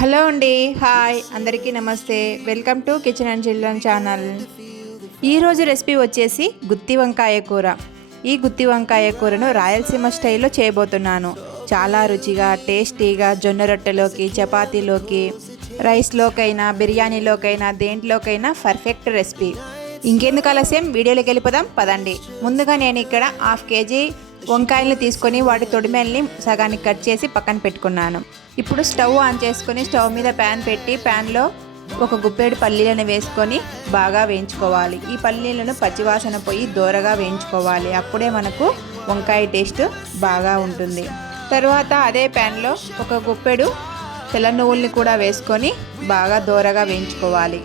Hello అండి hi అందరికీ నమస్తే. Welcome to kitchen and children channel. ఈరోజు రెసిపీ వచ్చేసి గుత్తి వంకాయ కూర. ఈ గుత్తి వంకాయ కూరను రాయలసీమ స్టైల్లో చేయబోతున్నాను. చాలా రుచిగా టేస్టీగా జొన్న రొట్టెలోకి చపాతీలోకి రైస్లోకైనా బిర్యానీలోకైనా దేంట్లోకైనా పర్ఫెక్ట్ రెసిపీ. ఇంకెందుకు ఆలస్యం? వీడియోలోకి వెళ్ళిపోదాం పదండి. ముందుగా నేను ఇక్కడ హాఫ్ కేజీ వంకాయలు తీసుకొని వాటి తొడిమెల్ని సగానికి కట్ చేసి పక్కన పెట్టుకున్నాను. ఇప్పుడు స్టవ్ ఆన్ చేసుకొని స్టవ్ మీద ప్యాన్ పెట్టి ప్యాన్లో ఒక గుప్పెడు పల్లీలను వేసుకొని బాగా వేయించుకోవాలి. ఈ పల్లీలను పచ్చివాసన పోయి దూరగా వేయించుకోవాలి. అప్పుడే మనకు వంకాయ టేస్ట్ బాగా ఉంటుంది. తర్వాత అదే ప్యాన్లో ఒక గుప్పెడు తెల్ల నువ్వుల్ని కూడా వేసుకొని బాగా దూరగా వేయించుకోవాలి.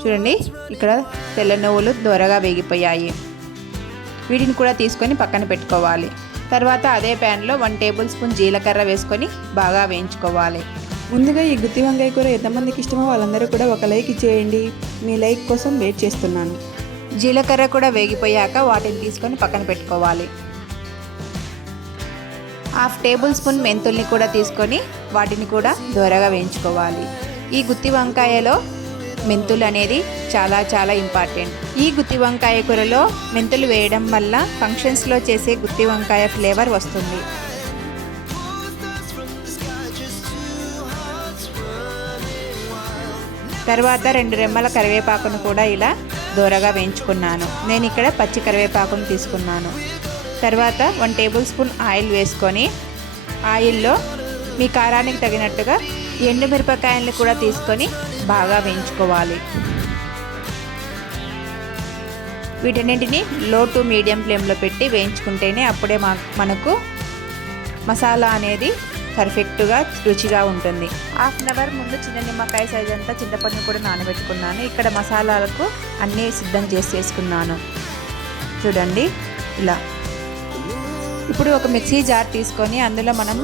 చూడండి ఇక్కడ తెల్ల నువ్వులు దూరగా వేగిపోయాయి. వీటిని కూడా తీసుకొని పక్కన పెట్టుకోవాలి. తర్వాత అదే ప్యాన్లో వన్ టేబుల్ స్పూన్ జీలకర్ర వేసుకొని బాగా వేయించుకోవాలి. ముందుగా ఈ గుత్తి వంకాయ కూర ఎంతమందికి ఇష్టమో వాళ్ళందరూ కూడా ఒక లైక్ ఇచ్చేయండి. మీ లైక్ కోసం వెయిట్ చేస్తున్నాను. జీలకర్ర కూడా వేగిపోయాక వాటిని తీసుకొని పక్కన పెట్టుకోవాలి. హాఫ్ టేబుల్ స్పూన్ మెంతుల్ని కూడా తీసుకొని వాటిని కూడా దూరగా వేయించుకోవాలి. ఈ గుత్తి వంకాయలో మెంతులు అనేది చాలా చాలా ఇంపార్టెంట్ ఈ గుత్తి వంకాయ కూరలో మెంతులు వేయడం వల్ల ఫంక్షన్స్లో చేసే గుత్తి వంకాయ ఫ్లేవర్ వస్తుంది. తర్వాత రెండు రెమ్మల కరివేపాకును కూడా ఇలా దూరగా వేయించుకున్నాను. నేను ఇక్కడ పచ్చి కరివేపాకును తీసుకున్నాను. తర్వాత వన్ టేబుల్ స్పూన్ ఆయిల్ వేసుకొని ఆయిల్లో మీ కారానికి తగినట్టుగా ఎండుమిరపకాయలను కూడా తీసుకొని బాగా వేయించుకోవాలి. వీటన్నింటిని లో టు మీడియం ఫ్లేమ్లో పెట్టి వేయించుకుంటేనే అప్పుడే మా మనకు మసాలా అనేది పర్ఫెక్ట్గా రుచిగా ఉంటుంది. హాఫ్ అన్ అవర్ ముందు చిన్న నిమ్మకాయ సైజ్ అంతా చింతపండు కూడా నానబెట్టుకున్నాను. ఇక్కడ మసాలాలకు అన్నీ సిద్ధం చేసి చేసుకున్నాను. చూడండి ఇలా. ఇప్పుడు ఒక మిక్సీ జార్ తీసుకొని అందులో మనం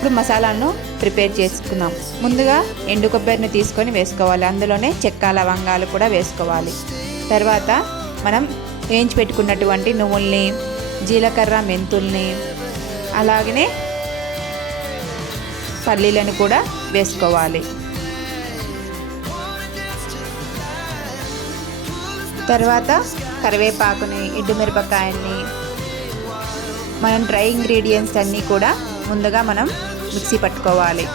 ఇప్పుడు మసాలాను ప్రిపేర్ చేసుకుందాం. ముందుగా ఎండు కొబ్బరిని తీసుకొని వేసుకోవాలి. అందులోనే చెక్క లవంగాలు కూడా వేసుకోవాలి. తర్వాత మనం వేయించి పెట్టుకున్నటువంటి నువ్వుల్ని జీలకర్ర మెంతుల్ని అలాగనే పల్లీలను కూడా వేసుకోవాలి. తర్వాత కరివేపాకుని ఎండుమిరపకాయల్ని మనం డ్రై ఇంగ్రీడియంట్స్ అన్నీ కూడా ముందుగా మనం మిక్సీ పట్టుకోవాలి.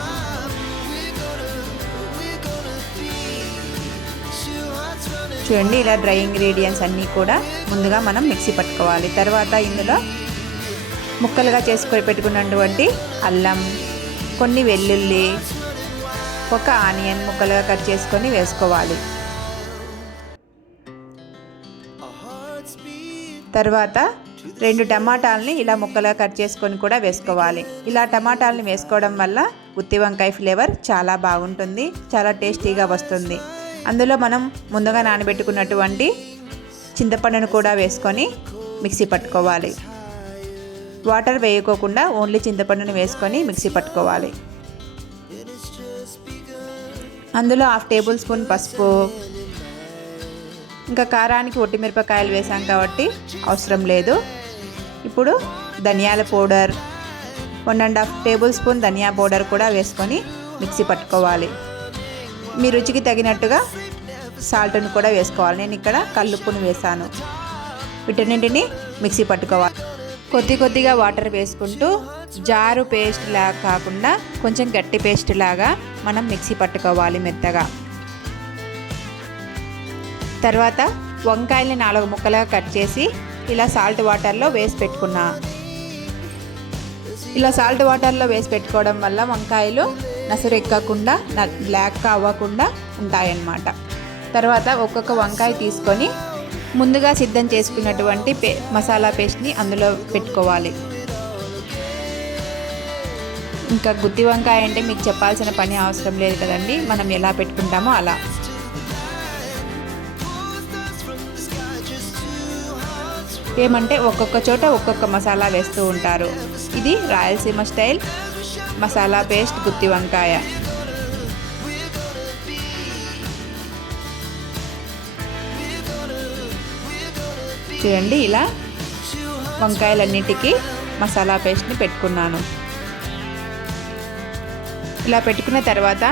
చూడండి ఇలా డ్రై ఇంగ్రీడియంట్స్ అన్నీ కూడా ముందుగా మనం మిక్సీ పట్టుకోవాలి. తర్వాత ఇందులో ముక్కలుగా చేసుకొని పెట్టుకున్నటువంటి అల్లం కొన్ని వెల్లుల్లి ఒక ఆనియన్ ముక్కలుగా కట్ చేసుకొని వేసుకోవాలి. తర్వాత రెండు టమాటాలని ఇలా ముక్కలుగా కట్ చేసుకొని కూడా వేసుకోవాలి. ఇలా టమాటాలని వేసుకోవడం వల్ల ఉత్తి వంకాయ ఫ్లేవర్ చాలా బాగుంటుంది చాలా టేస్టీగా వస్తుంది. అందులో మనం ముందుగా నానబెట్టుకున్నటువంటి చింతపండును కూడా వేసుకొని మిక్సీ పట్టుకోవాలి. వాటర్ వేయకోకుండా ఓన్లీ చింతపండుని వేసుకొని మిక్సీ పట్టుకోవాలి. అందులో హాఫ్ టేబుల్ స్పూన్ పసుపు ఇంకా కారానికి ఒట్టిమిరపకాయలు వేసాం కాబట్టి అవసరం లేదు. ఇప్పుడు ధనియాల powder one and half tablespoon dhaniya powder కూడా వేసుకొని మిక్సీ పట్టుకోవాలి. మీ రుచికి తగినట్టుగా సాల్ట్ను కూడా వేసుకోవాలి. నేను ఇక్కడ కల్లుప్పును వేసాను. వీటన్నింటిని మిక్సీ పట్టుకోవాలి. కొద్ది కొద్దిగా వాటర్ వేసుకుంటూ జారు పేస్ట్ లాగా కాకుండా కొంచెం గట్టి పేస్ట్ లాగా మనం మిక్సీ పట్టుకోవాలి మెత్తగా. తర్వాత వంకాయల్ని నాలుగు ముక్కలుగా కట్ చేసి ఇలా సాల్ట్ వాటర్లో వేసి పెట్టుకున్నా. ఇలా సాల్ట్ వాటర్లో వేసి పెట్టుకోవడం వల్ల వంకాయలు నసరు ఎక్కకుండా బ్లాక్ అవ్వకుండా ఉంటాయన్నమాట. తర్వాత ఒక్కొక్క వంకాయ తీసుకొని ముందుగా సిద్ధం చేసుకున్నటువంటి పే మసాలా పేస్ట్ని అందులో పెట్టుకోవాలి. ఇంకా గుత్తి వంకాయ అంటే మీకు చెప్పాల్సిన పని అవసరం లేదు కదండి. మనం ఎలా పెట్టుకుంటామో అలా. ఏమంటే ఒక్కొక్క చోట ఒక్కొక్క మసాలా వేస్తూ ఉంటారు. ఇది రాయలసీమ స్టైల్ మసాలా పేస్ట్ గుత్తి వంకాయ. చూడండి ఇలా వంకాయలన్నిటికీ మసాలా పేస్ట్ని పెట్టుకున్నాను. ఇలా పెట్టుకున్న తర్వాత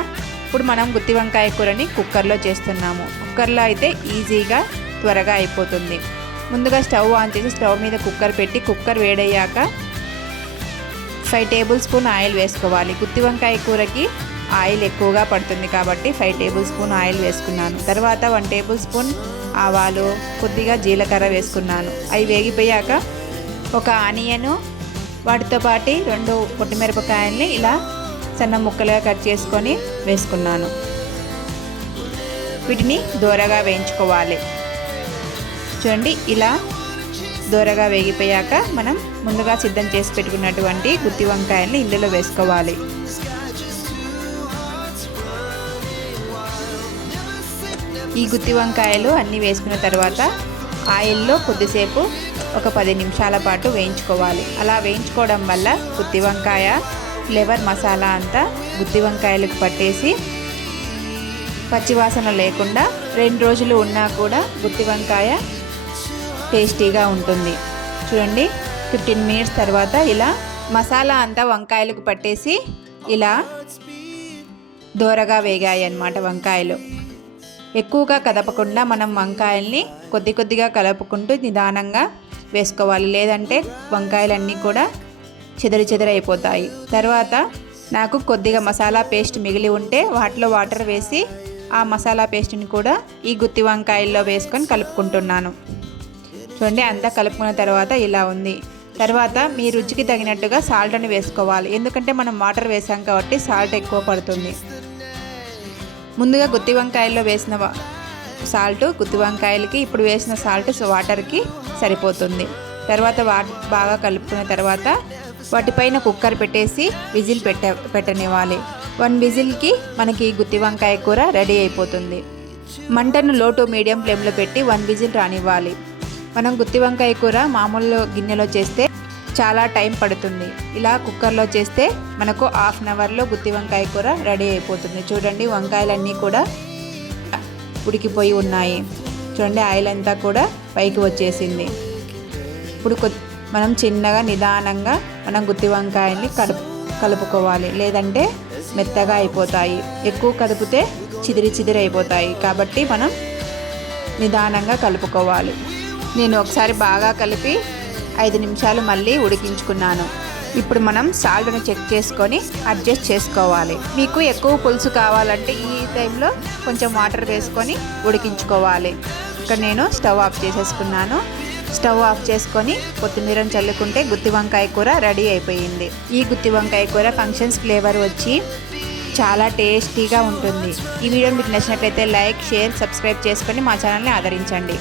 ఇప్పుడు మనం గుత్తి వంకాయ కూరని కుక్కర్లో చేస్తున్నాము. కుక్కర్లో అయితే ఈజీగా త్వరగా అయిపోతుంది. ముందుగా స్టవ్ ఆన్ చేసి స్టవ్ మీద కుక్కర్ పెట్టి కుక్కర్ వేడయ్యాక ఫైవ్ టేబుల్ స్పూన్ ఆయిల్ వేసుకోవాలి. గుత్తి వంకాయ కూరకి ఆయిల్ ఎక్కువగా పడుతుంది కాబట్టి ఫైవ్ టేబుల్ స్పూన్ ఆయిల్ వేసుకున్నాను. తర్వాత వన్ టేబుల్ స్పూన్ ఆవాలు కొద్దిగా జీలకర్ర వేసుకున్నాను. అవి వేగిపోయాక ఒక ఆనియను వాటితో పాటు రెండు పొట్టిమిరపకాయల్ని ఇలా సన్న ముక్కలుగా కట్ చేసుకొని వేసుకున్నాను. వీటిని దూరగా వేయించుకోవాలి. చూడండి ఇలా దూరగా వేగిపోయాక మనం ముందుగా సిద్ధం చేసి పెట్టుకున్నటువంటి గుత్తి వంకాయల్ని ఇందులో వేసుకోవాలి. ఈ గుత్తి వంకాయలు అన్నీ వేసుకున్న తర్వాత ఆయిల్లో కొద్దిసేపు ఒక పది నిమిషాల పాటు వేయించుకోవాలి. అలా వేయించుకోవడం వల్ల గుత్తి వంకాయ ఫ్లేవర్ మసాలా అంతా గుత్తి వంకాయలకు పట్టేసి పచ్చివాసన లేకుండా రెండు రోజులు ఉన్నా కూడా గుత్తి వంకాయ టేస్టీగా ఉంటుంది. చూడండి ఫిఫ్టీన్ మినిట్స్ తర్వాత ఇలా మసాలా అంతా వంకాయలకు పట్టేసి ఇలా దోరగా వేగాయి అన్నమాట వంకాయలు. ఎక్కువగా కదపకుండా మనం వంకాయల్ని కొద్ది కొద్దిగా కలుపుకుంటూ నిదానంగా వేసుకోవాలి. లేదంటే వంకాయలన్నీ కూడా చెదరు చెదరైపోతాయి తర్వాత నాకు కొద్దిగా మసాలా పేస్ట్ మిగిలి ఉంటే వాటిలో వాటర్ వేసి ఆ మసాలా పేస్ట్ని కూడా ఈ గుత్తి వంకాయల్లో వేసుకొని కలుపుకుంటున్నాను. చూడండి అంతా కలుపుకున్న తర్వాత ఇలా ఉంది. తర్వాత మీ రుచికి తగినట్టుగా సాల్ట్ అని వేసుకోవాలి. ఎందుకంటే మనం వాటర్ వేసాం కాబట్టి సాల్ట్ ఎక్కువ పడుతుంది. ముందుగా గుత్తి వంకాయల్లో వేసిన సాల్ట్ గుత్తి వంకాయలకి ఇప్పుడు వేసిన సాల్ట్ వాటర్కి సరిపోతుంది. తర్వాత వాటి బాగా కలుపుకున్న తర్వాత వాటిపైన కుక్కర్ పెట్టేసి విజిల్ పెట్ట పెట్టనివ్వాలి. వన్ విజిల్కి మనకి గుత్తి వంకాయ కూర రెడీ అయిపోతుంది. మంటను లో టు మీడియం ఫ్లేమ్లో పెట్టి వన్ విజిల్ రానివ్వాలి. మనం గుత్తి వంకాయ కూర మామూలు గిన్నెలో చేస్తే చాలా టైం పడుతుంది. ఇలా కుక్కర్లో చేస్తే మనకు హాఫ్ అన్ అవర్లో గుత్తి వంకాయ కూర రెడీ అయిపోతుంది. చూడండి వంకాయలన్నీ కూడా ఉడికిపోయి ఉన్నాయి. చూడండి ఆయిల్ అంతా కూడా పైకి వచ్చేసింది. ఇప్పుడు మనం చిన్నగా నిదానంగా మనం గుత్తి వంకాయల్ని కలుపు కలుపుకోవాలి. లేదంటే మెత్తగా అయిపోతాయి. ఎక్కువ కదిపితే చిదిరి చిదిరి అయిపోతాయి. కాబట్టి మనం నిదానంగా కలుపుకోవాలి. నేను ఒకసారి బాగా కలిపి ఐదు నిమిషాలు మళ్ళీ ఉడికించుకున్నాను. ఇప్పుడు మనం సాల్ట్ను చెక్ చేసుకొని అడ్జస్ట్ చేసుకోవాలి. మీకు ఎక్కువ పులుసు కావాలంటే ఈ టైంలో కొంచెం వాటర్ వేసుకొని ఉడికించుకోవాలి. ఇక్కడ నేను స్టవ్ ఆఫ్ చేసేసుకున్నాను. స్టవ్ ఆఫ్ చేసుకొని కొత్తిమీరను చల్లుకుంటే గుత్తి వంకాయ కూర రెడీ అయిపోయింది. ఈ గుత్తి వంకాయ కూర ఫంక్షన్స్ ఫ్లేవర్ వచ్చి చాలా టేస్టీగా ఉంటుంది. ఈ వీడియో మీకు నచ్చినట్లయితే లైక్ షేర్ సబ్స్క్రైబ్ చేసుకొని మా ఛానల్ని ఆదరించండి.